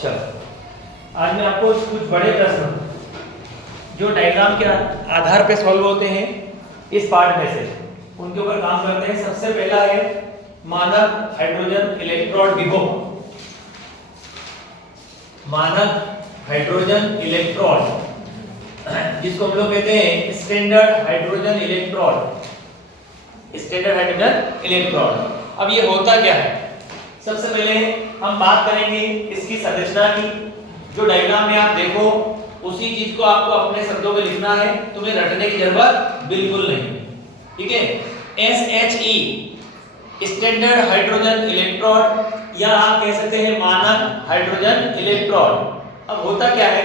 चलो आज मैं आपको कुछ बड़े प्रश्न जो डायग्राम के आधार पे सॉल्व होते हैं इस पार्ट में से उनके ऊपर काम करते हैं। सबसे पहला है मानक हाइड्रोजन इलेक्ट्रोड विभव। मानक हाइड्रोजन इलेक्ट्रोड जिसको हम लोग कहते हैं standard hydrogen electrode. Standard hydrogen electrode. अब ये होता क्या है, सबसे पहले हम बात करेंगे इसकी संरचना की। जो डायग्राम में आप देखो उसी चीज को आपको अपने शब्दों में लिखना है, तुम्हें रटने की जरूरत बिल्कुल नहीं। ठीक है, SHE स्टैंडर्ड हाइड्रोजन इलेक्ट्रोड या आप कह सकते हैं मानक हाइड्रोजन इलेक्ट्रोड। अब होता क्या है,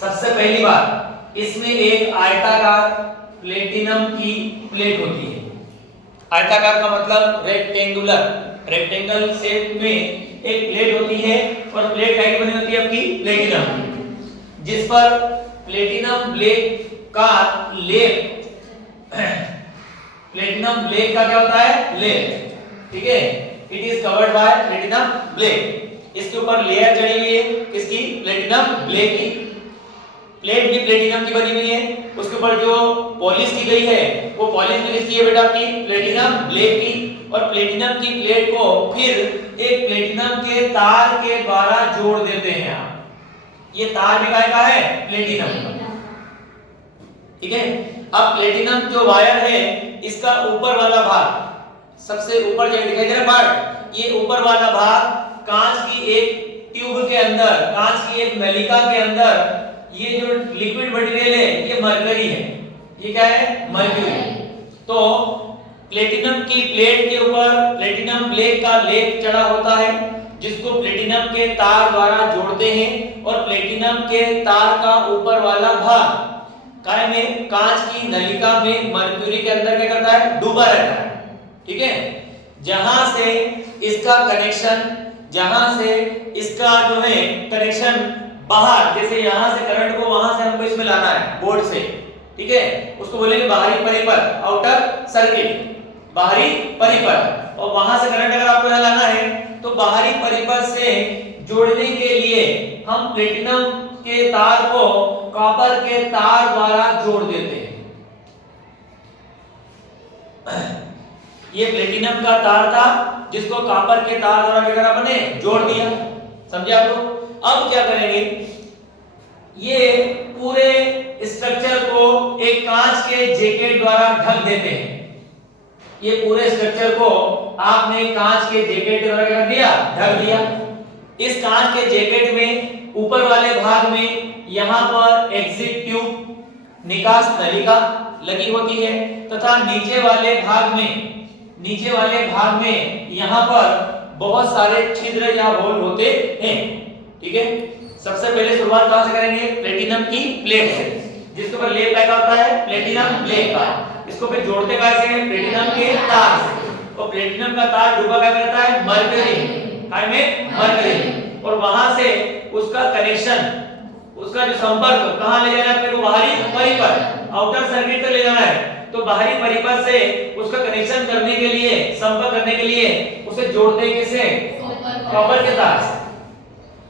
सबसे पहली बात इसमें एक आयताकार प्लेटिनम की प्लेट होती है। आयताकार का मतलब रेक्टेंगल शेप में एक प्लेट होती है और प्लेट क्या की बनी होती है आपकी प्लेटिनम, जिस पर प्लेटिनम ब्लैक का लेप प्लेटिनम ब्लैक का क्या होता है लेप। ठीक है, it is covered by platinum black. इसके ऊपर लेयर चढ़ी हुई है किसकी, प्लेटिनम ब्लैक की। प्लेट भी प्लेटिनम की बनी हुई है, उसके ऊपर जो पॉलिश की गई है वो पॉलिश भी किसकी है बेटा आपकी प्लेटिनम ब्लैक की। और प्लेटिनम की प्लेट को फिर एक प्लेटिनम के तार के द्वारा जोड़ देते हैं आप। ये तार भी का है प्लेटिनम का। ठीक है, अब प्लेटिनम जो वायर है इसका ऊपर वाला भाग, सबसे ऊपर जो दिखाई दे रहा पार्ट, ये ऊपर वाला भाग कांच की एक ट्यूब के अंदर, कांच की एक नलिका के अंदर ये जो लिक्विड मटेरियल है ये मरकरी है। ये क्या है, मरकरी। तो प्लेटिनम की प्लेट के ऊपर प्लेटिनम ब्लैक का लेप चढ़ा होता है जिसको प्लेटिनम के तार द्वारा जोड़ते हैं। और प्लेटिनम के तार का ऊपर वाला भाग काय में कांच की नलिका में मरक्यूरी के अंदर क्या करता है, डूबा रहता है। ठीक है, जहां से इसका कनेक्शन, जहां से इसका जो है कनेक्शन बाहर, जैसे यहां से करंट को वहां से हमको इसमें लाना है बोर्ड से। ठीक है, उसको बोलेंगे बाहरी परिपथ, आउटर सर्किट, बाहरी परिपथ। और वहां से करंट अगर आपको यहां लाना है तो बाहरी परिपथ से जोड़ने के लिए हम प्लेटिनम के तार को कॉपर के तार द्वारा जोड़ देते हैं। ये प्लेटिनम का तार था जिसको कॉपर के तार द्वारा क्या करा बने, जोड़ दिया। समझे आप लोग? अब क्या करेंगे, ये पूरे स्ट्रक्चर को एक कांच के जैकेट द्वारा ढक देते हैं। ये पूरे स्ट्रक्चर को आपने कांच के जैकेट द्वारा क्या कर दिया, ढक दिया। इस कांच के जैकेट में ऊपर वाले भाग में यहां पर एग्जिट ट्यूब, निकास नलिका लगी होती है तथा नीचे वाले भाग में यहां पर बहुत सारे छिद्र या होल होते हैं। ठीक है, सबसे पहले शुरुआत कहां से करेंगे, प्लेटिनम की प्लेट से, जिसके ऊपर लेप लगा होता है प्लेटिनम ब्लैक का। इसको फिर जोड़ते कैसे हैं, प्लेटिनम के तार से। और प्लेटिनम का तार डूबा क्या करता है, मरकरी में मरकरी। और वहां से उसका कनेक्शन, उसका जो संपर्क कहां ले जाना है अपने को, बाहरी परिपथ, आउटर सर्किट तक ले जाना है। तो बाहरी परिपथ से उसका कनेक्शन करने के लिए, संपर्क करने के लिए उसे जोड़ते कैसे, कॉपर के तार से।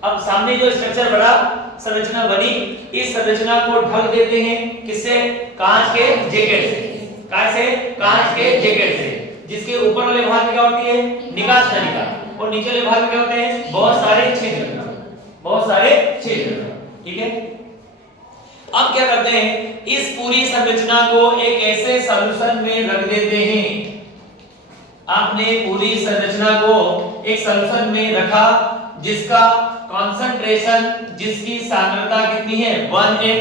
अब सामने जो स्ट्रक्चर बड़ा संरचना बनी, इस संरचना को ढक देते हैं किससे, कांच के जैकेट से। कैसे, कांच के जैकेट से, जिसके ऊपर वाले भाग में क्या होती है, निकास नलिका, और नीचे वाले भाग में क्या होते हैं, बहुत सारे छिद्र। ठीक है, अब क्या करते हैं, इस पूरी संरचना को एक ऐसे सॉल्यूशन में रख देते हैं। आपने पूरी संरचना को एक सॉल्यूशन में रखा जिसका कंसंट्रेशन, जिसकी सांद्रता कितनी है, 1 m,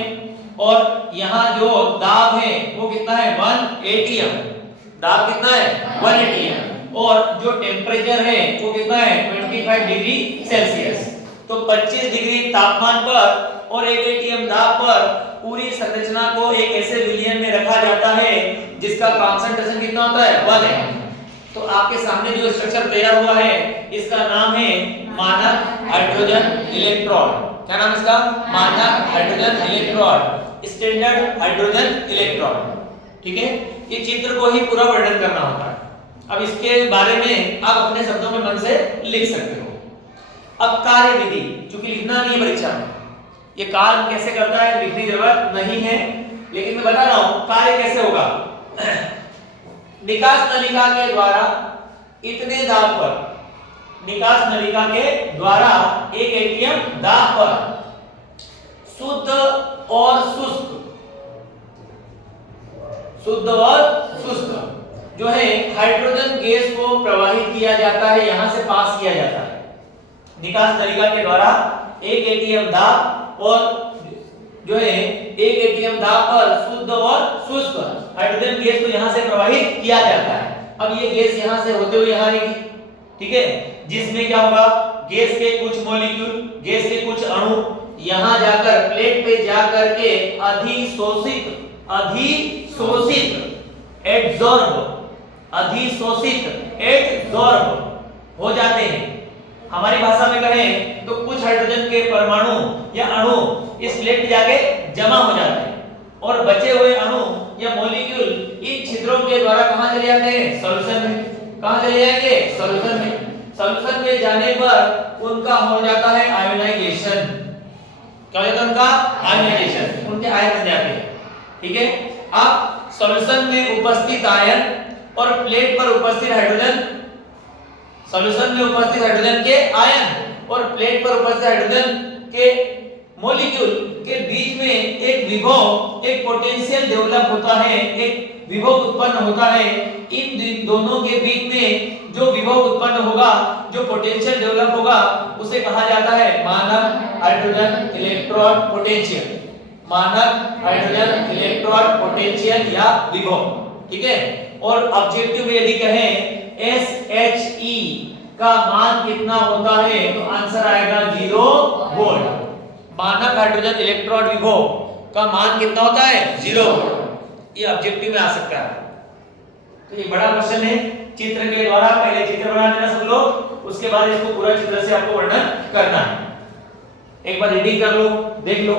और यहाँ जो दाब है वो कितना है, 1 atm। दाब कितना है, 1 atm। और जो टेम्परेचर है वो कितना है, 25 डिग्री सेल्सियस। तो 25 डिग्री तापमान पर और 1 atm दाब पर पूरी संरचना को एक ऐसे विलयन में रखा जाता है जिसका कंसंट्रेशन कितना होता है, 1 m। तो आपके सामने जो स्ट्रक्चर तैयार हुआ है इसका नाम है मानक हाइड्रोजन इलेक्ट्रोड। क्या नाम इसका, मानक hydrogen electrode, standard hydrogen electrode. ठीक है, ये चित्र को ही पूरा वर्णन करना होता है। अब इसके बारे में आप अपने शब्दों में मन से लिख सकते हो। अब कार्य विधि, चूंकि लिखना नहीं है परीक्षा में, ये काम कैसे करता है लिखने की जरूरत नहीं है, लेकिन मैं बता रहा हूं कार्य कैसे होगा। निकास नलिका के द्वारा इतने दाब पर, निकास नलिका के द्वारा एक एटीएम दाब पर शुद्ध और शुष्क, शुद्ध और शुष्क जो है हाइड्रोजन गैस को प्रवाहित किया जाता है, यहां से पास किया जाता है। निकास नलिका के द्वारा एक एटीएम दाब और जो है एक एटीएम दाब पर शुद्ध और शुष्क हाइड्रोजन गैस को यहां से प्रवाहित किया जाता है। अब ये गैस यहां से होते हुए यहां आएगी, ठीक है, जिसमें क्या होगा, गैस के कुछ मॉलिक्यूल, गैस के कुछ अणु यहां जाकर प्लेट पे जाकर के अधिशोषित एड्सॉर्ब हो जाते हैं। हमारी भाषा में कहें तो कुछ हाइड्रोजन के परमाणु या अणु इस प्लेट पे जाके जमा हो जाते हैं और बचे हुए अणु या मॉलिक्यूल इन छिद्रों के द्वारा कहां चले जाते हैं, सॉल्यूशन में। कहां चले जाएंगे, सॉल्यूशन में। सॉल्यूशन में जाने पर उनका हो जाता है आयोनाइजेशन। क्या हो जाता है उनका, आयोनाइजेशन, उनके आयन बन जाते हैं, ठीक है। अब सॉल्यूशन में उपस्थित आयन और प्लेट पर उपस्थित हाइड्रोजन, सॉल्यूशन में उपस्थित हाइड्रोजन के आयन और प्लेट पर उपस्थित हाइड्रोजन के मॉलिक्यूल के बीच में एक विभव, एक पोटेंशियल डेवलप होता है, एक विभव उत्पन्न होता है। इन दोनों के बीच में जो विभव उत्पन्न होगा, जो पोटेंशियल डेवलप होगा, उसे कहा जाता है मानक हाइड्रोजन इलेक्ट्रॉन पोटेंशियल, मानक हाइड्रोजन इलेक्ट्रॉन पोटेंशियल या विभव, ठीक है। और ऑब्जेक्टिव में यदि कहें SHE का मान कितना होता है तो आंसर आएगा 0 वोल्ट। मानक हाइड्रोजन इलेक्ट्रॉन विभव का मान कितना होता है, 0 वोल्ट। ये ऑब्जेक्टिव में आ सकता है। तो ये बड़ा क्वेश्चन है, चित्र के द्वारा पहले चित्र बना लेना सब लोग, उसके बाद इसको पूरा चित्र से आपको वर्णन करना है। एक बार रीडिंग कर लो, देख लो,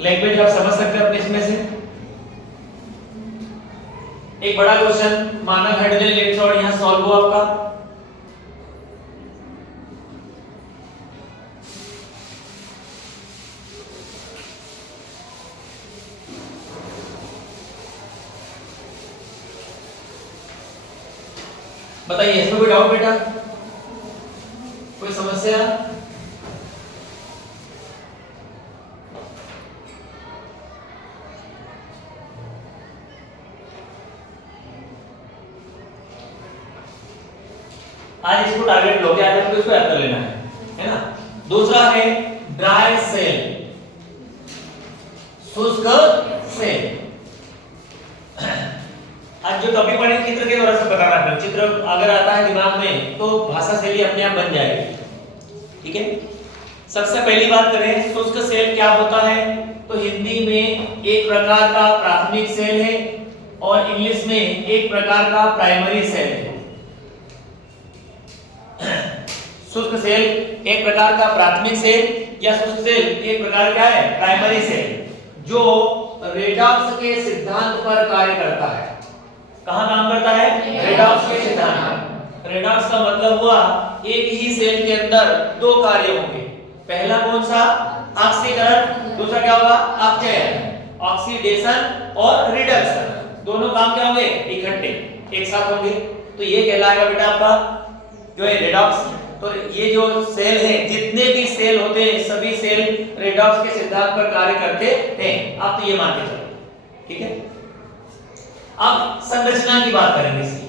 लैंग्वेज आप समझ सकते हैं अपने इसमें से। एक बड़ा क्वेश्चन मानक हाइड्रोजन इलेक्ट्रॉन यहां सॉल्व हुआ आपका। बताइए इसमें कोई डाउट बेटा, कोई समस्या? आज इसको टारगेट लो, आज आपको इसको याद कर लेना है ना। दूसरा है ड्राई सेल, शुष्क सेल। आज जो टॉपिक पढ़े चित्र के द्वारा से बताना है, चित्र अगर आता है दिमाग में तो भाषा शैली अपने आप बन जाएगी, ठीक है। सबसे पहली बात करें शुष्क सेल क्या होता है, तो हिंदी में एक प्रकार का प्राथमिक सेल है और इंग्लिश में एक प्रकार का प्राइमरी सेल है। शुष्क सेल एक प्रकार का प्राथमिक सेल या शुष्क सेल एक प्रकार का है प्राइमरी सेल, जो रेडॉक्स के सिद्धांत पर कार्य करता है। कहां काम करता है, रेडॉक्स के सिद्धांत पर। रेडॉक्स का मतलब हुआ एक ही सेल के अंदर दो कार्य होंगे। पहला कौन सा, ऑक्सीकरण, दूसरा क्या होगा, अपचयन। ऑक्सीडेशन और रिडक्शन दोनों काम क्या होंगे, इकट्ठे एक साथ होंगे। तो ये कहलाएगा बेटा आपका जो है रेडॉक्स। तो ये जो सेल है, जितने भी सेल होते हैं सभी सेल रेडॉक्स के सिद्धांत पर कार्य करते हैं। आप तो ये मान के चलो, ठीक है। अब संरचना की बात करेंगे इसकी,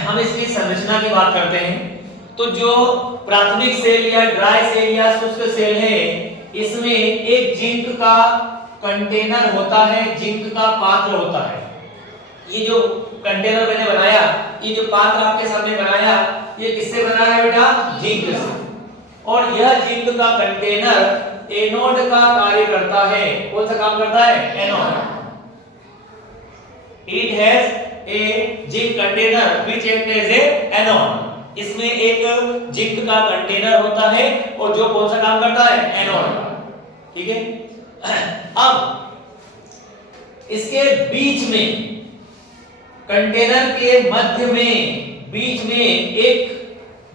हम इसकी संरचना की बात करते हैं। तो जो प्राथमिक सेल या ड्राई सेल या शुष्क सेल है, इसमें एक जिंक का कंटेनर होता है, जिंक का पात्र होता है। ये जो कंटेनर मैंने बनाया, ये जो पात्र आपके सामने बनाया, ये किससे बना है बेटा, जिंक से। और यह जिंक का कंटेनर एनोड का कार्य करता है। कौन सा काम करता है, anode. It has a zinc container which acts as a anode। इसमें एक जिंक का कंटेनर होता है और जो कौन सा काम करता है, एनोड, ठीक है। अब इसके बीच में कंटेनर के मध्य में बीच में एक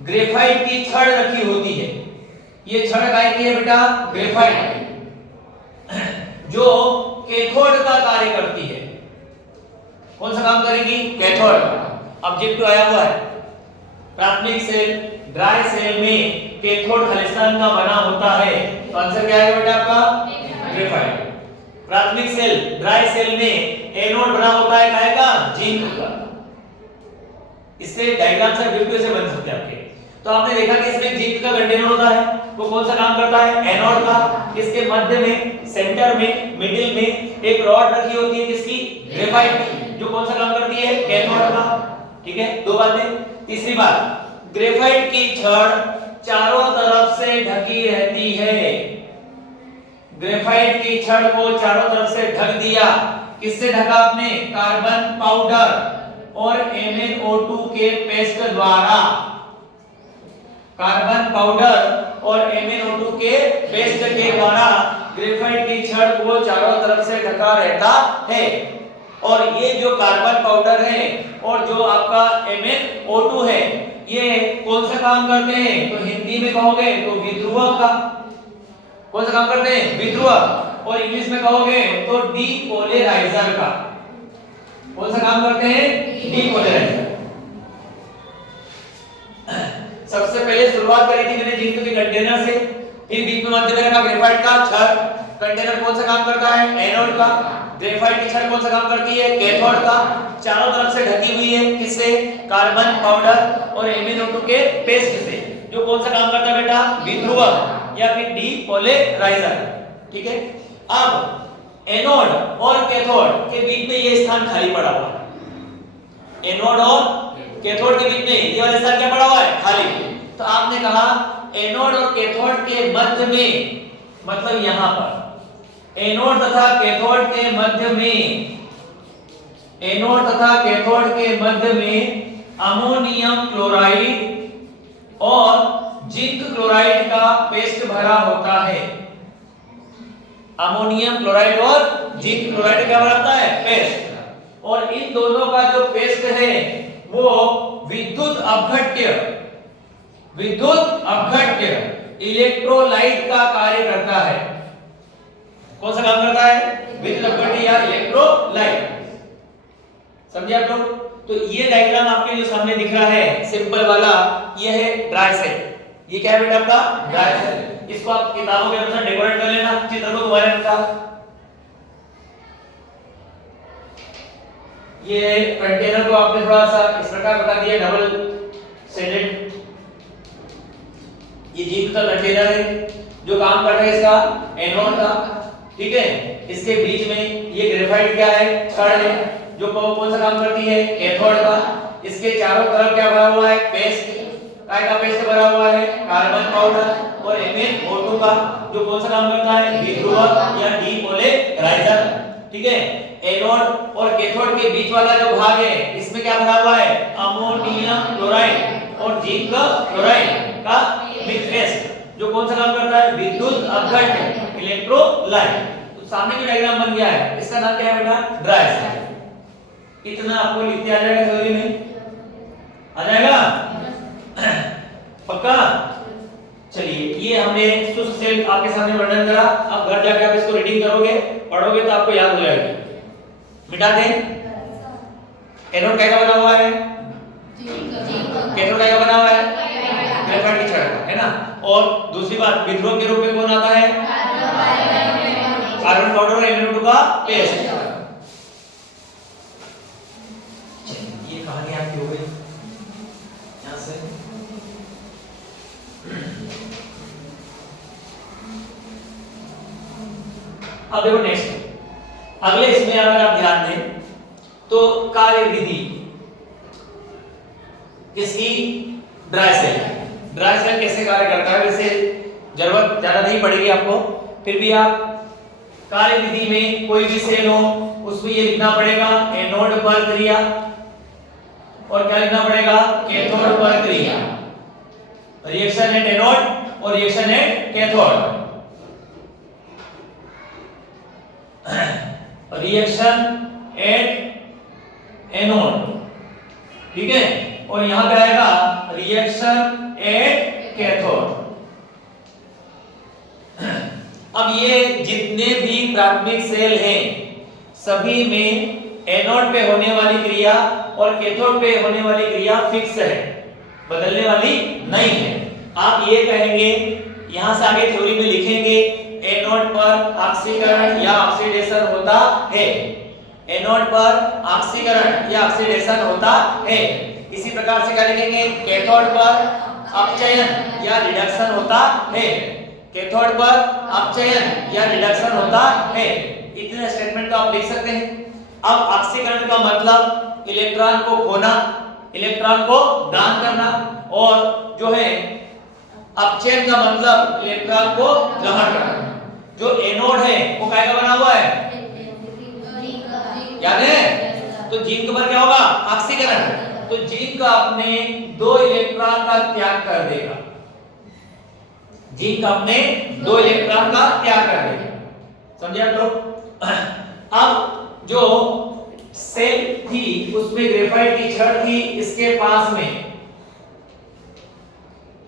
ग्रेफाइट की छड़ रखी होती है। ये छड़ काय की है बेटा? ग्रेफाइट, जो कैथोड का कार्य करती है। कौन सा काम करेगी? कैथोड का। ऑब्जेक्टिव आया हुआ है, प्राथमिक सेल ड्राई सेल में कैथोड खालिस्तान का बना होता है। तो आंसर क्या है बेटा आपका? ग्रेफाइट। प्राथमिक सेल ड्राई सेल में एनोड बना होता है काय का? जिंक का। इससे डायग्राम से बिल्कुल से बन सकते हैं आपके। तो आपने देखा कि इसमें जिंक का कंटेनर होता है, वो कौन सा काम करता है? एनोड का। इसके मध्य में, सेंटर में, मिडिल में एक रॉड रखी होती है किसकी? ग्रेफाइट की, जो कौन सा काम करती है? कैथोड का। ठीक है, दो बातें। तीसरी बात, ग्रेफाइट की छड़ चारों तरफ से ढकी रहती है। ग्रेफाइट की छड़ को चारों तरफ से ढक दिया। किससे ढका आपने? कार्बन पाउडर और MnO2 के पेस्ट द्वारा। कार्बन पाउडर और MnO2 के पेस्ट के द्वारा ग्रेफाइट की छड़ को चारों तरफ से ढका रहता है। और ये जो कार्बन पाउडर है और जो आपका MnO2 है, ये कौन सा काम करते हैं? तो हिंदी में कहोगे तो विध्रुवक का। कौन सा काम करते हैं? विध्रुवक। और इंग्लिश में कहोगे तो डीपोलराइजर का। कौन सा काम करते हैं? डीपोलराइजर। सबसे पहले शुरुआत करी थी मैंने जिंक के कंटेनर से, फिर बीच में मध्य में रखा ग्रेफाइट का छड़। कंटेनर कौन सा काम करता है? एनोड का। ग्रेफाइट की छड़ कौन सा काम करती है? कैथोड का। चारों तरफ से ढकी हुई है किससे? कार्बन पाउडर और MnO2 के पेस्ट से, जो कौन सा काम करता है बेटा? विध्रुवक या फिर डीपोलराइजर। ठीक है, अब एनोड और कैथोड के बीच में ये स्थान खाली पड़ा हुआ है। एनोड और कैथोड के बीच में ये वाला स्थान क्या पड़ा हुआ है? खाली। तो आपने कहा एनोड और कैथोड के मध्य में, मतलब यहां पर एनोड तथा कैथोड के मध्य में, एनोड तथा कैथोड के मध्य में अमोनियम क्लोराइड और जिंक क्लोराइड का पेस्ट भरा होता है। अमोनियम क्लोराइड और जिंक क्लोराइड क्या भरा होता है? पेस्ट। और इन दोनों का जो पेस्ट है वो विद्युत अपघट्य इलेक्ट्रोलाइट का कार्य करता है। कौन सा काम करता है? विद्युत अपघट्य या इलेक्ट्रोलाइट। समझे आप लोग? तो ये डायग्राम आपके जो सामने दिख रहा है सिंपल वाला, ये है ड्राई सेल। ये क्या है बेटा आपका? Dry cell. इसको आप किताबों के अनुसार डेकोरेट कर लेना, चित्र को दोबारा बता। ये कंटेनर को आपने थोड़ा सा इस प्रकार बता दिया, डबल सेडेड। ये जिंक का कंटेनर है, जो काम कर रहा है इसका एनोड का। ठीक है, इसके बीच में ये ग्रेफाइट क्या है? छड़ है, जो कौन सा काम करती है? कैथोड का। इसके चारों तरफ क्या भरा हुआ है? पेस्ट। काय का पेस्ट भरा हुआ है? कार्बन पाउडर और MnO2 का, जो कौन सा काम करता है? विध्रुवक या डीपोलराइजर। ठीक है, एनोड और कैथोड के बीच वाला जो भाग है, इसमें क्या भरा हुआ है? अमोनियम क्लोराइड और जिंक क्लोराइड का मिक्स पेस्ट, जो कौन सा काम करता है? विद्युत अपघट्य इलेक्ट्रोलाइट। तो सामने जो डायग्राम बन गया है, इसका नाम क्या है बेटा? Dry cell. इतना आपको लिखते आ जाएगा थ्योरी में, आ जाएगा पक्का? चलिए, ये हमने शुष्क सेल आपके सामने वर्णन करा। अब घर जाके आप इसको रीडिंग करोगे, पढ़ोगे तो आपको याद हो जाएगी। मिटा दें। एनोड क्या बना हुआ है? कैथोड क्या बना हुआ है? ग्रेफाइट की छड़, है ना। और दूसरी बात, विध्रुवक के रूप में कौन आता है? कार्बन पाउडर और MnO2 का पेस्ट। ये कहानी आपकी हो गई यहां से। अब देखो नेक्स्ट, अगले इसमें अगर आप ध्यान दें तो कार्य विधि किसकी? Dry cell. ड्राई सेल कैसे कार्य करता है? वैसे जरूरत ज्यादा नहीं पड़ेगी आपको, फिर भी आप कार्य विधि में कोई भी सेल हो उसमें ये लिखना पड़ेगा एनोड पर क्रिया, और क्या लिखना पड़ेगा? कैथोड पर क्रिया। रिएक्शन एट एनोड और reaction at cathode. Reaction at anode, ठीक है। और यहां पे आएगा रिएक्शन एट कैथोड। अब ये जितने भी प्राथमिक सेल हैं सभी में एनोड पे होने वाली क्रिया और कैथोड पे होने वाली क्रिया फिक्स है, बदलने वाली नहीं है। आप ये कहेंगे, यहां से आगे थ्योरी में लिखेंगे, एनोड पर ऑक्सीकरण या ऑक्सीडेशन होता है, एनोड पर ऑक्सीकरण या ऑक्सीडेशन होता है। इसी प्रकार से क्या लिखेंगे, कैथोड पर अपचयन या रिडक्शन होता है, कैथोड पर अपचयन या रिडक्शन होता है। इतने स्टेटमेंट तो आप लिख सकते हैं। अब ऑक्सीकरण का मतलब इलेक्ट्रॉन को खोना, इलेक्ट्रॉन को दान करना, और जो है अपचयन का मतलब इलेक्ट्रॉन को ग्रहण करना। जो एनोड है वो काय का बना हुआ है, याद है? तो जिंक पर क्या होगा, ऑक्सीकरण। तो जिंक अपने 2 इलेक्ट्रॉन का त्याग कर देगा, जिंक अपने 2 इलेक्ट्रॉन का त्याग कर देगा, समझे आप लोग? अब जो सेल थी उसमें ग्रेफाइट की छड़ थी, इसके पास में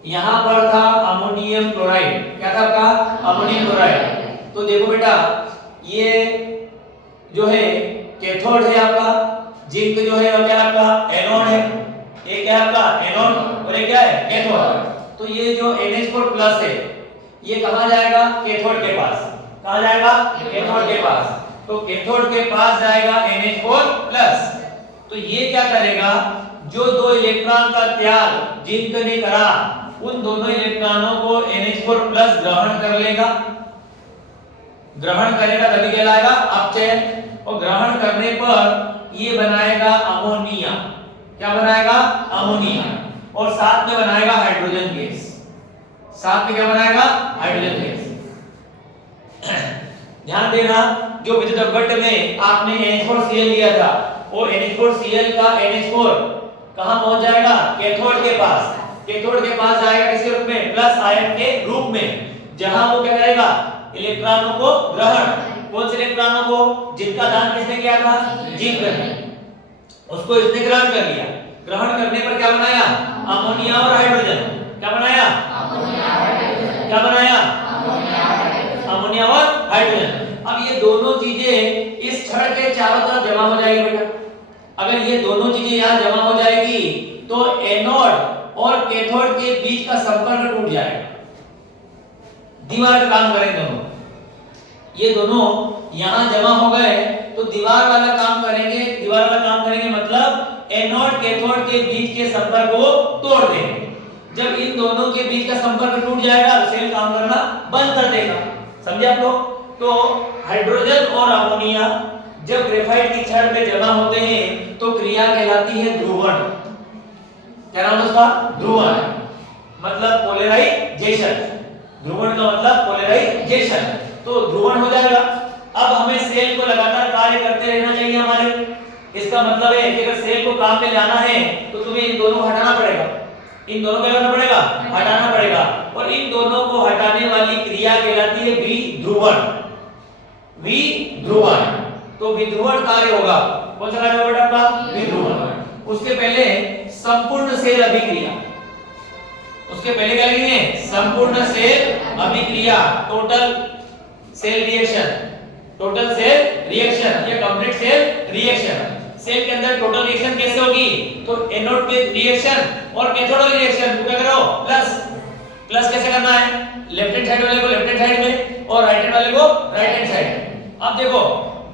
यहां पर था अमोनियम क्लोराइड। क्या था आपका, अमोनियम क्लोराइड। तो देखो बेटा, ये जो है कैथोड है आपका, जिंक जो है वो क्या आपका एनोड है, ये क्या आपका एनोड और ये क्या है कैथोड। तो ये जो NH4 प्लस है ये कहां जाएगा, कैथोड के पास। कहां जाएगा, कैथोड के पास। तो कैथोड के पास जाएगा NH4 प्लस। तो ये क्या करेगा, जो 2 इलेक्ट्रॉन का त्याग जिंक ने करा उन दोनों इलेक्ट्रॉनों को NH4 प्लस ग्रहण कर लेगा, ग्रहण करेगा तभी कहलाएगा अपचयन। और ग्रहण करने पर ये बनाएगा अमोनिया। क्या बनाएगा, अमोनिया। और साथ में बनाएगा हाइड्रोजन गैस, साथ में क्या बनाएगा, हाइड्रोजन गैस। ध्यान देना, जो विद्युत अपघट्ट में आपने NH4Cl लिया था वो NH4Cl का NH4 कहां पहुंच जाएगा, कैथोड के पास। कैथोड के पास जाएगा किसके रूप में, प्लस आयन के रूप में, जहां वो क्या करेगा, इलेक्ट्रॉनों को ग्रहण। कौन से इलेक्ट्रॉनों को, जिनका दान किसने किया था, जिंक ने, उसको इसने ग्रहण कर लिया। ग्रहण करने पर क्या बनाया, अमोनिया और हाइड्रोजन। क्या बनाया, अमोनिया और हाइड्रोजन। क्या बनाया, अमोनिया और हाइड्रोजन। अब ये दोनों चीजें इस छड़ के चारों तरफ जमा हो जाएगी बेटा। अगर ये दोनों चीजें यहाँ जमा हो जाएगी तो एनोड और कैथोड के बीच का संपर्क टूट जाएगा, दीवार का काम करें दोनों। ये दोनों यहां जमा हो गए तो दीवार वाला काम करेंगे। दीवार वाला काम करेंगे मतलब एनोड कैथोड के बीच के संपर्क को तोड़ देंगे। जब इन दोनों के बीच का संपर्क टूट जाएगा तो सेल काम करना बंद कर देगा, समझे आप लोग? तो हाइड्रोजन और अमोनिया जब ग्रेफाइट की छड़ पे जमा होते हैं तो क्रिया कहलाती है ध्रुवण। क्या नाम है उसका, ध्रुवण, मतलब पोलराइजेशन। ध्रुवण का मतलब पोलराइजेशन। तो ध्रुवण हो जाएगा। अब हमें सेल को लगातार कार्य करते रहना चाहिए हमारे। इसका मतलब है कि अगर सेल को काम में लाना है तो तुम्हें इन दोनों को हटाना पड़ेगा, इन दोनों को करना पड़ेगा, हटाना पड़ेगा। और इन दोनों को हटाने वाली क्रिया कहलाती है विध्रुवण। विध्रुवण, तो विध्रुवण कार्य होगा। कौन सा कार्य होगा आपका, विध्रुवण। उसके पहले संपूर्ण सेल अभिक्रिया, उसके पहले क्या लिखेंगे, संपूर्ण सेल अभिक्रिया, total sale reaction, total sale reaction या कंप्लीट सेल रिएक्शन। सेल के अंदर टोटल रिएक्शन कैसे होगी, तो एनोड पे रिएक्शन और कैथोड रिएक्शन क्या करो, प्लस। प्लस कैसे करना है, लेफ्ट हैंड साइड वाले को लेफ्ट हैंड साइड में और राइट हैंड वाले को राइट हैंड साइड में। अब देखो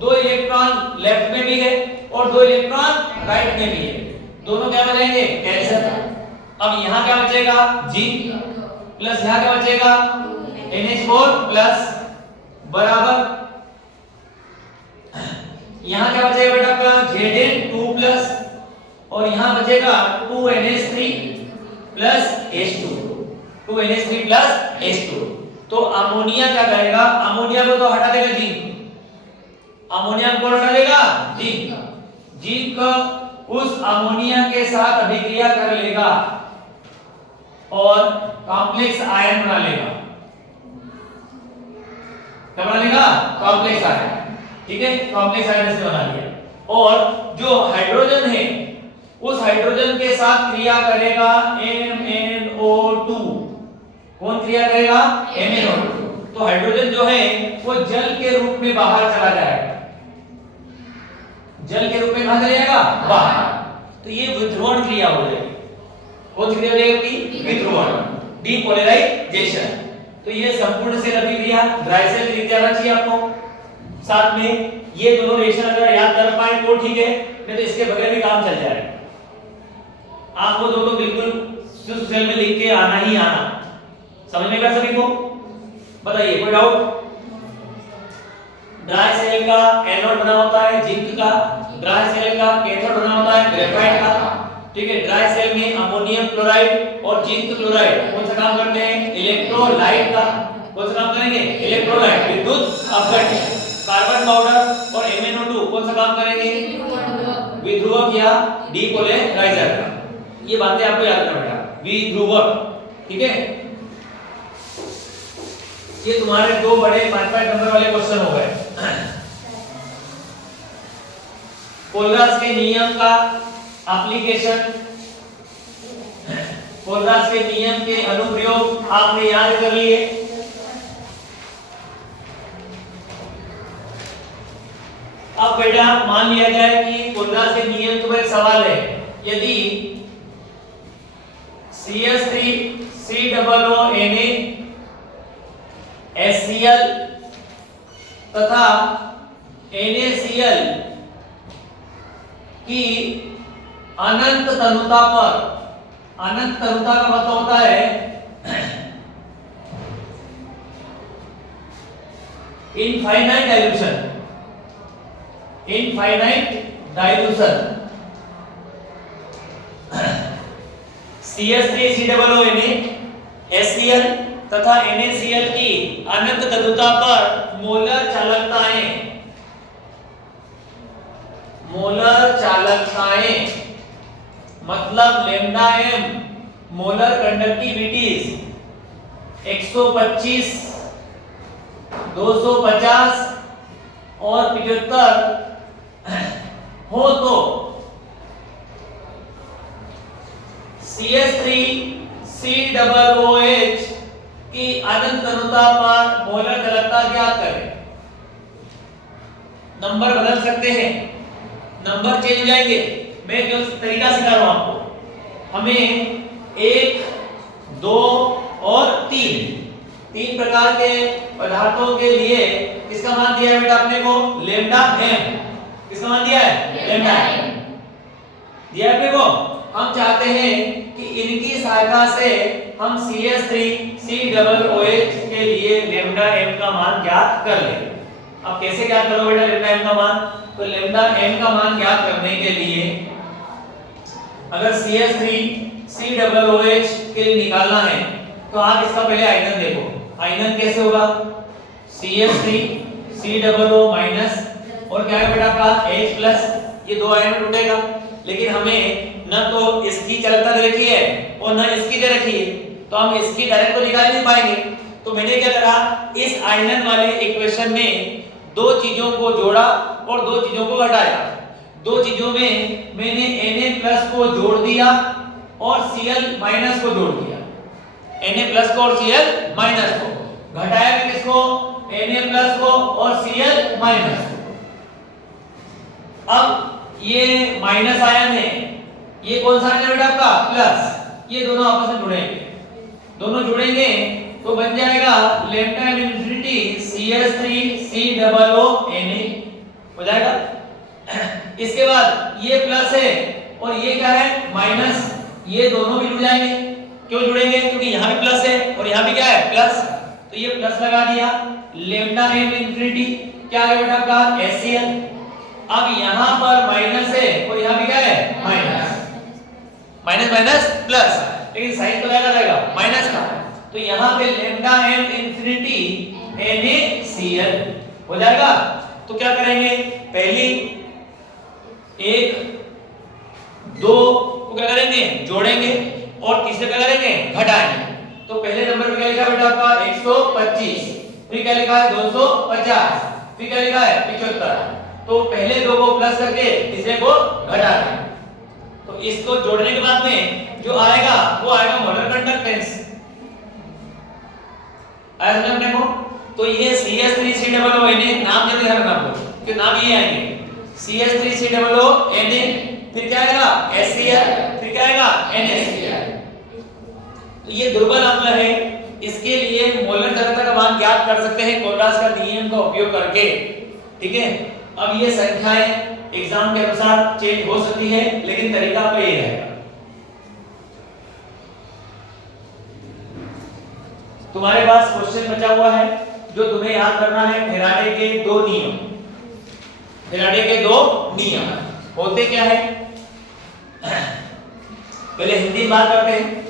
2 इलेक्ट्रॉन लेफ्ट में भी है और 2 इलेक्ट्रॉन राइट में भी है, दोनों क्या बनेंगे, कैंसिल। अब यहां क्या बचेगा, जिंक प्लस यहां क्या बचेगा, NH4 प्लस बराबर यहां क्या बचेगा बेटा आपका, Zn2 प्लस और यहां बचेगा 2NH3 plus H2, 2NH3 plus H2। तो अमोनिया क्या करेगा, अमोनिया को तो हटा देगा जिंक, अमोनिया को हटा देगा जिंक। जिंक उस अमोनिया के साथ अभिक्रिया कर लेगा और कॉम्प्लेक्स आयन बना लेगा। क्या बना लेगा, कॉम्प्लेक्स आयन। ठीक है, कॉम्प्लेक्स आयन से बना लिया। और जो हाइड्रोजन है उस हाइड्रोजन के साथ क्रिया करेगा MnO2। कौन क्रिया करेगा? MnO2। तो हाइड्रोजन जो है वो जल के रूप में बाहर चला जाएगा। जल के रूप में कहां चला जाएगा? बाहर। तो ये विध्रुवण क्रिया हो जाएगी। कौन सी क्रिया हो जाएगी? विध्रुवण, डीपोलराइजेशन। तो ये संपूर्ण सेल अभिक्रिया ड्राई सेल लिख देना चाहिए आपको साथ में। ये दोनों रिएक्शन अगर याद कर पाए तो ठीक है, नहीं तो इसके बगैर भी काम चल जाएगा। आपको दोनों बिल्कुल शुद्ध सेल में लिख के आना ही आना। समझ में गया सभी को? बताइए कोई डाउट? ड्राई सेल का एनोड बना होता है जिंक का, ड्राई सेल का कैथोड बना होता है ग्रेफाइट का। ठीक है, ड्राई सेल में अमोनियम क्लोराइड और जिंक क्लोराइड कौन सा काम करते हैं? इलेक्ट्रोलाइट का। कौन सा काम करेंगे? इलेक्ट्रोलाइट, विद्युत अपघटन। कार्बन पाउडर और MnO2 कौन सा काम करेंगे? विध्रुवक या डीपोलराइजर का। ये बातें आपको याद रखना बेटा, विध्रुवक। ठीक है, ये तुम्हारे दो बड़े 5-5 नंबर वाले क्वेश्चन हो गए। कोलरास के नियम का एप्लीकेशन, कोलरास के नियम के अनुप्रयोग आपने याद कर लिए। अब बेटा मान लिया जाए कि कोलरास के नियम के ऊपर एक सवाल है, यदि CH3 COONA HCl तथा NaCl की अनंत तनुता पर, अनंत तनुता का मतलब होता है infinite dilution, infinite dilution. CH3 COONA HCl तथा NaCl की अनंत तनुता पर मोलर चालकताएं, मोलर चालकताएं मतलब लैम्डा m मोलर कंडक्टिविटीज 125, 250 और 75 हो तो CH3 COOH की अनंत तनुता पर मोलर चालकता ज्ञात करें। नंबर बदल सकते हैं, नंबर चेंज हो जाएंगे। मैं जो तरीका सिखा रहा हूं आपको, हमें 1, 2 और 3 प्रकार के पदार्थों के लिए किसका मान दिया है बेटा आपने को? Lambda m। किसका मान दिया है? लैम्डा m दिया है आपने को। हम चाहते हैं कि इनकी सहायता से हम CH3 COOH के लिए लैम्डा m का मान ज्ञात कर लें। अब कैसे ज्ञात करो बेटा लैम्डा m का मान? तो लैम्डा m का मान ज्ञात करने के लिए अगर CH3 COOH के लिए निकालना है तो आप इसका पहले आयनन देखो। आयनन कैसे होगा? CH3 COO माइनस और क्या है बेटा आपका H+। ये दो आयन टूटेगा, लेकिन हमें न तो इसकी चालकता दे रखी है और न इसकी दे रखी है, तो हम इसकी डायरेक्ट तो निकाल नहीं पाएंगे। तो मैंने क्या करा, इस आयनन वाले इक्वेशन में दो चीजों को जोड़ा और दो चीजों को घटाया। दो चीजों में मैंने Na+ को जोड़ दिया और Cl- को जोड़ दिया। Na+ को और Cl- को घटाया भी किसको? Na+ को और Cl-। अब ये माइनस आयन है, ये कौन सा आयन है बेटा आपका? प्लस। ये दोनों आपस में जुड़ेंगे, दोनों जुड़ेंगे तो बन जाएगा लैम्डा इन्फिनिटी CH3 COONA हो जाएगा। इसके बाद ये प्लस है और ये क्या है? माइनस। ये दोनों भी जुड़ जाएंगे। क्यों जुड़ेंगे? क्योंकि यहाँ भी प्लस है और यहाँ भी क्या है? प्लस। तो ये प्लस लगा दिया। लैम्डा m इन्फिनिटी क्या है बेटा आपका? HCl। अब यहाँ पर माइनस है और यहाँ भी क्या है? माइनस। माइनस माइनस प्लस, लेकिन साइन तो क्या रहेगा? माइनस का। तो यहाँ पे लैम्डा m इन्फिनिटी NaCl हो जाएगा। तो क्या करेंगे? पहली 1, 2 को क्या करेंगे? जोड़ेंगे और तीसरे क्या करेंगे? घटाएंगे। तो पहले नंबर पे क्या लिखा बेटा आपका? 125, फिर क्या लिखा है? 250, फिर क्या लिखा है? 75। तो पहले दो को प्लस करके तीसरे को घटा दें। तो इसको जोड़ने के बाद में जो आएगा वो आएगा मोलर कंडक्टेंस। आया समझ में को? तो ये CH3COO नाम जल्दी ध्यान रखना आपको कि नाम ये आएंगे CH3COO फिर क्या आएगा HCl, फिर क्या आएगा NaCl। तो ये दुर्बल अम्ल है, इसके लिए मोलर सांद्रता का मान ज्ञात कर सकते हैं कोलरास का नियम का उपयोग करके। ठीक है, अब ये संख्याएं एग्जाम के अनुसार चेंज हो सकती है, लेकिन तरीका पे ये रहेगा। तुम्हारे पास क्वेश्चन बचा हुआ है जो तुम्हें याद करना है, फैराडे के दो नियम। फैराडे के दो नियम होते क्या है, पहले हिंदी में बात करते हैं।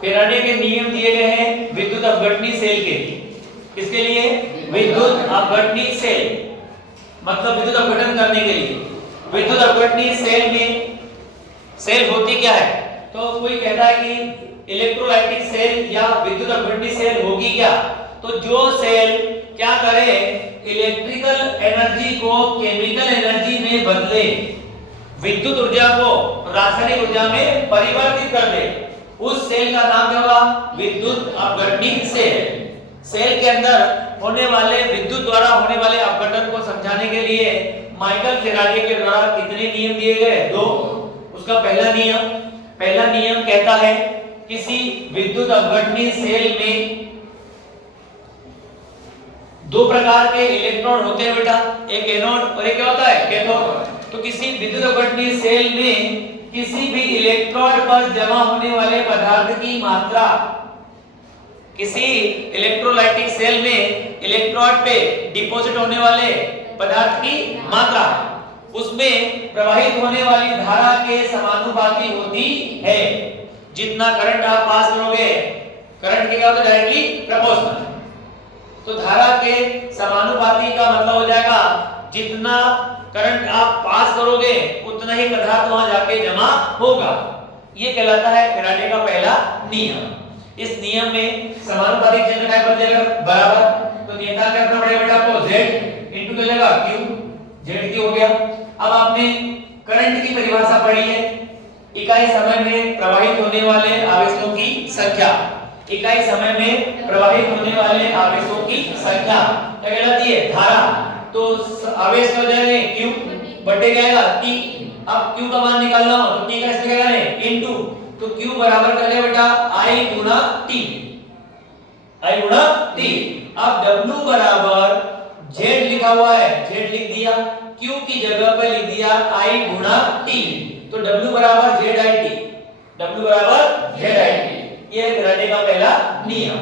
फैराडे के नियम दिए गए हैं विद्युत अपघटनी सेल के लिए। किसके लिए? विद्युत अपघटनी सेल, मतलब विद्युत अपघटन करने के लिए। विद्युत अपघटनी सेल में सेल होती क्या है? तो कोई कहता है कि इलेक्ट्रोलाइटिक सेल या विद्युत अपघटनी सेल होगी क्या? तो जो सेल क्या करे, इलेक्ट्रिकल एनर्जी को केमिकल एनर्जी में बदले, विद्युत ऊर्जा को रासायनिक ऊर्जा में परिवर्तित कर दे, उस सेल का नाम क्या होगा? विद्युत अपघटनी सेल। सेल के अंदर होने वाले विद्युत द्वारा होने वाले अपघटन को समझाने के लिए माइकल फैराडे के द्वारा कितने नियम दिए गए? दो। उसका पहला नियम कहता है किसी विद्युत अपघटनी सेल में दो प्रकार के इलेक्ट्रॉन होते हैं बेटा, एक एनोड और एक क्या होता है? कैथोड। तो किसी विद्युत अपघटनी सेल में किसी भी इलेक्ट्रोड पर जमा होने वाले पदार्थ की मात्रा, किसी इलेक्ट्रोलाइटिक सेल में इलेक्ट्रोड पे डिपॉजिट होने वाले पदार्थ की मात्रा, उसमें प्रवाहित होने वाली धारा के समानुपाती होती है। जितना करंट आप पास करोगे, करंट के क्या होता है? Directly proportional. तो धारा के समानुपाती का मतलब हो जाएगा जितना करंट आप पास करोगे उतना ही पदार्थ वहां जाके जमा होगा। ये कहलाता है फैराडे का पहला नियम। इस नियम में समानुपाती चिन्ह क्या बन जाएगा? बराबर। तो नियतांक क्या करना पड़ेगा बेटा आपको? Z इनटू क्या जाएगा? Q। Z Q हो गया। अब आपने करंट की परिभाषा पढ़ी है, इकाई समय में प्रवाहित होने वाले आवेशों की संख्या। इकाई समय में प्रवाहित होने वाले आवेशों की संख्या क्या कहलाती है? धारा। तो आवेश हो जाएंगे Q बटे जाएगा T। अब Q का मान निकालना हो तो T का इसमें क्या करें? इनटू। तो Q बराबर कर लिया बेटा I Guna T। I Guna T। अब W बराबर Z लिखा हुआ है, Z लिख दिया, Q की जगह पर लिख दिया I गुना T। तो W बराबर ZIT। W बराबर ZIT। ये फैराडे का पहला नियम।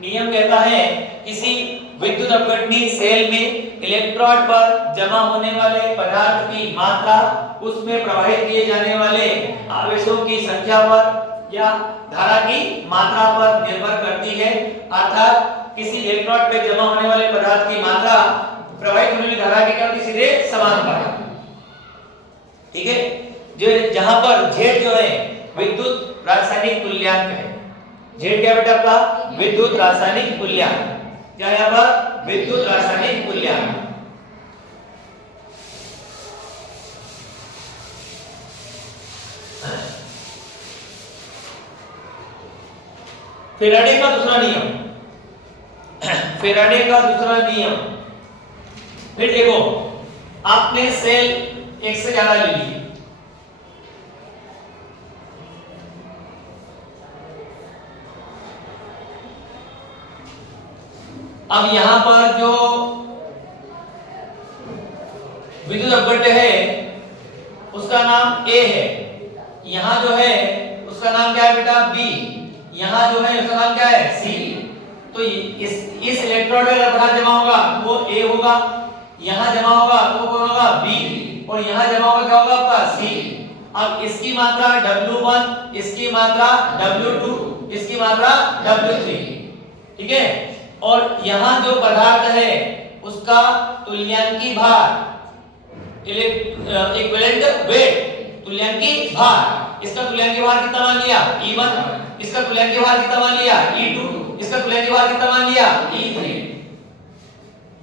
नियम कहता है किसी विद्युत अपघटनी सेल में इलेक्ट्रोड पर जमा होने वाले पदार्थ की मात्रा, उसमें प्रवाहित किए जाने वाले आवेशों की संख्या पर या धारा की मात्रा पर निर्भर करती है। अर्थात किसी इलेक्ट्रोड पे जमा होने वाले पदार्थ की मात्रा प्रवाहित होने वाली धारा के क्या होती है? सीधे समानुपाती। ठीक है, जो जहां पर Z जो है विद्युत रासायनिक तुल्यांक है। Z क्या बेटा आपका? विद्युत रासायनिक तुल्यांक। क्या है यहाँ पर? विद्युत रासायनिक तुल्यांक। फैराडे का दूसरा नियम, फैराडे का दूसरा नियम। फिर देखो, आपने सेल एक से ज्यादा ले ली, अब यहां पर जो विद्युत अपघट्य है उसका नाम A है, यहां जो है उसका नाम क्या है बेटा? B। यहां जो है उसका नाम क्या है? C। तो इस इलेक्ट्रोड में अगर पदार्थ जमा होगा वो A होगा, यहां जमा होगा तो कौन होगा? B। और यहां जमा होगा क्या होगा आपका? C। अब इसकी मात्रा W1, इसकी मात्रा W2, इसकी मात्रा W3। ठीक है, और यहां जो पदार्थ है उसका तुल्यांकी भार, इक्विवेलेंट वेट, तुल्यांकी भार, इसका तुल्यांकी भार कितना मान लिया? E1, इसका तुल्यांकी भार कितना मान लिया? E2, इसका तुल्यांकी भार कितना मान लिया? E3।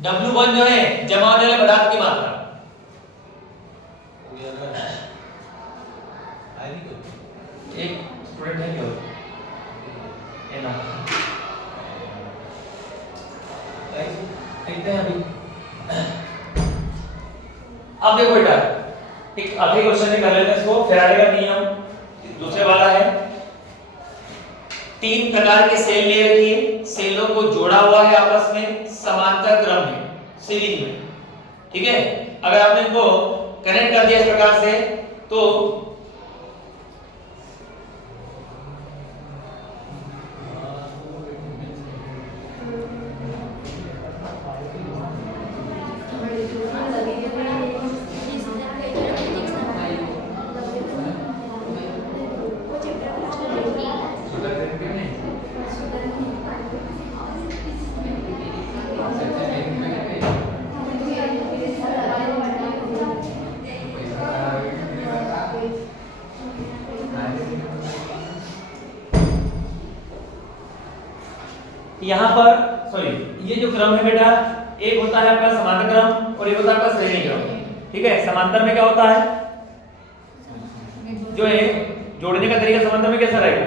W1 जो है जमा होने वाले पदार्थ की मात्रा। एक स्टूडेंट है क्या ये ना देखते हैं अभी। अब देखो बेटा एक आखिरी क्वेश्चन कर लेते हैं इसको। फैराडे का नियम दूसरे वाला है। 3 प्रकार के सेल ले रखिए, सेलों को जोड़ा हुआ है आपस में समांतर क्रम में, सीरीज में, ठीक है। अगर आपने इनको कनेक्ट कर दिया इस प्रकार से तो यहाँ पर सॉरी ये जो क्रम है बेटा, एक होता है आपका समांतर क्रम और एक होता है आपका श्रेणी क्रम, ठीक है। समांतर में क्या होता है, जो है जोड़ने का तरीका समांतर में कैसा रहेगा,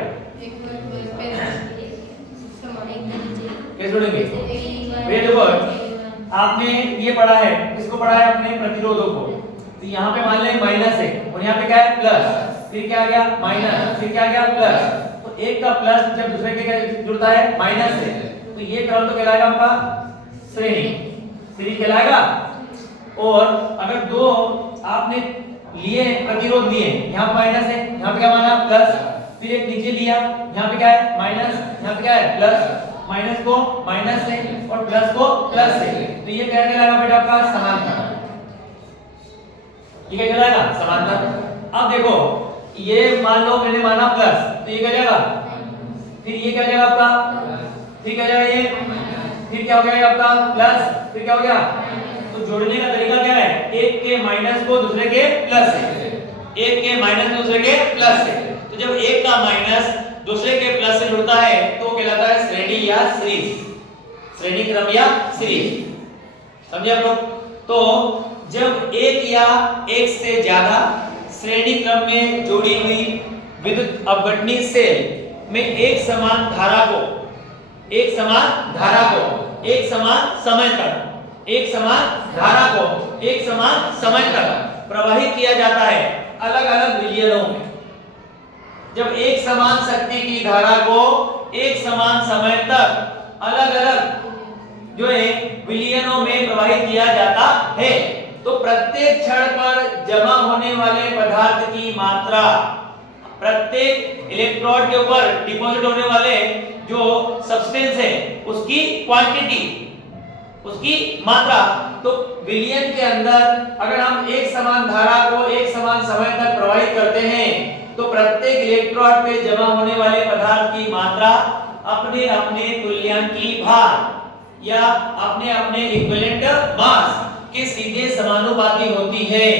कैसे जोड़ेंगे भैया। देखो आपने ये पढ़ा है, इसको पढ़ा है आपने प्रतिरोधों को, तो यहाँ पे मान लें माइनस है और यहाँ पे क्या है प्लस, फिर क्या आ गया माइनस, फिर क्या आ गया प्लस। तो एक का प्लस जब दूसरे के क्या जुड़ता है माइनस से, तो ये क्रम तो कहलाएगा आपका श्रेणी, सीरीज कहलाएगा। और अगर दो आपने लिए प्रतिरोध लिए, यहाँ पे माइनस है, यहाँ पे क्या माना प्लस, फिर एक नीचे लिया, यहाँ पे क्या है माइनस, यहाँ पे क्या है प्लस, माइनस को माइनस से और प्लस को प्लस से, तो ये क्या कहलाएगा बेटा आपका समांतर, ये क्या कहलाएगा समांतर। अब देखो ये मान लो मैंने माना प्लस, तो ये क्या जाएगा, फिर ये क्या जाएगा आपका, फिर क्या जाएगा ये, फिर क्या हो गया आपका प्लस, फिर क्या हो गया। तो जोड़ने का तरीका क्या है, एक के माइनस को दूसरे के प्लस से, एक के माइनस दूसरे के प्लस से। तो जब एक का माइनस दूसरे के प्लस से जुड़ता है तो कहलाता है श्रेणी या सीरीज, श्रेणी क्रम या सीरीज, समझे आप लोग। तो जब एक या एक से ज्यादा श्रेणी क्रम में जोड़ी हुई विद्युत अपघटनी सेल में एक समान धारा को एक समान समय तक प्रवाहित किया जाता है अलग अलग विलयनों में। जब एक समान शक्ति की धारा को एक समान समय तक अलग अलग जो है विलयनों में प्रवाहित किया जाता है तो प्रत्येक क्षण पर जमा होने वाले पदार्थ की मात्रा, प्रत्येक इलेक्ट्रोड के ऊपर डिपॉजिट होने वाले जो सब्सटेंस है उसकी क्वांटिटी, उसकी मात्रा। तो विलयन के अंदर अगर हम एक समान धारा को एक समान समय तक प्रवाहित करते हैं तो प्रत्येक इलेक्ट्रोड पे जमा होने वाले पदार्थ की मात्रा अपने अपने तुल्यांकी भार या अपने अपने इक्विवेलेंट मास के सीधे समानुपाती होती है।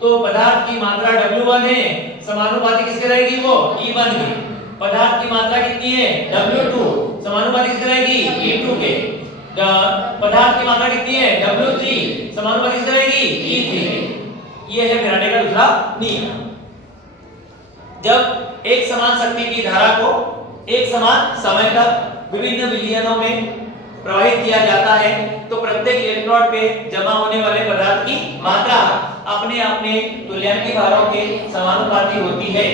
तो पदार्थ की मात्रा W1 है, समानुपाती किसके रहेगी, वो E1 की। पदार्थ की मात्रा कितनी है W2, समानुपाती किसके रहेगी E2 के। पदार्थ की मात्रा कितनी है W3, समानुपाती किसके रहेगी E3। ये है फैराडे का दूसरा नियम। जब एक समान शक्ति की धारा को एक समान समय तक विभिन्न विलयनों में प्रवाहित किया जाता है तो प्रत्येक इलेक्ट्रोड पे जमा होने वाले पदार्थ की मात्रा अपने अपने तुल्यांकी भारों के समानुपाती होती है,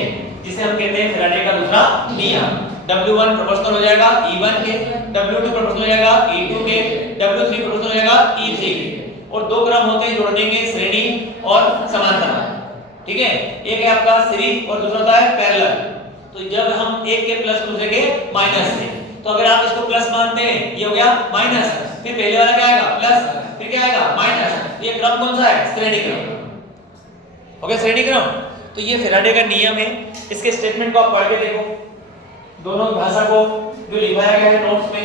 जिसे हम कहते हैं फैराडे का दूसरा नियम। W1 प्रोपोर्शनल हो जाएगा E1 के, W2 प्रोपोर्शनल हो जाएगा E2 के, W3 प्रोपोर्शनल हो जाएगा E3 के। और दो क्रम होते हैं जोड़ने के, श्रेणी और समांतर, ठीक है। एक है आपका सीरीज और दूसरा होता है पैरेलल। तो जब हम एक के प्लस दूसरे के माइनस से, तो अगर आप इसको प्लस मानते हैं ये हो गया माइनस, फिर पहले वाला क्या आएगा प्लस, फिर क्या आएगा माइनस। ये क्रम कौन सा है, श्रेणी क्रम, ओके श्रेणी क्रम। तो ये फैराडे का नियम है। इसके स्टेटमेंट को आप पढ़ के देखो, दोनों भाषा को जो लिखाया गया है नोट्स में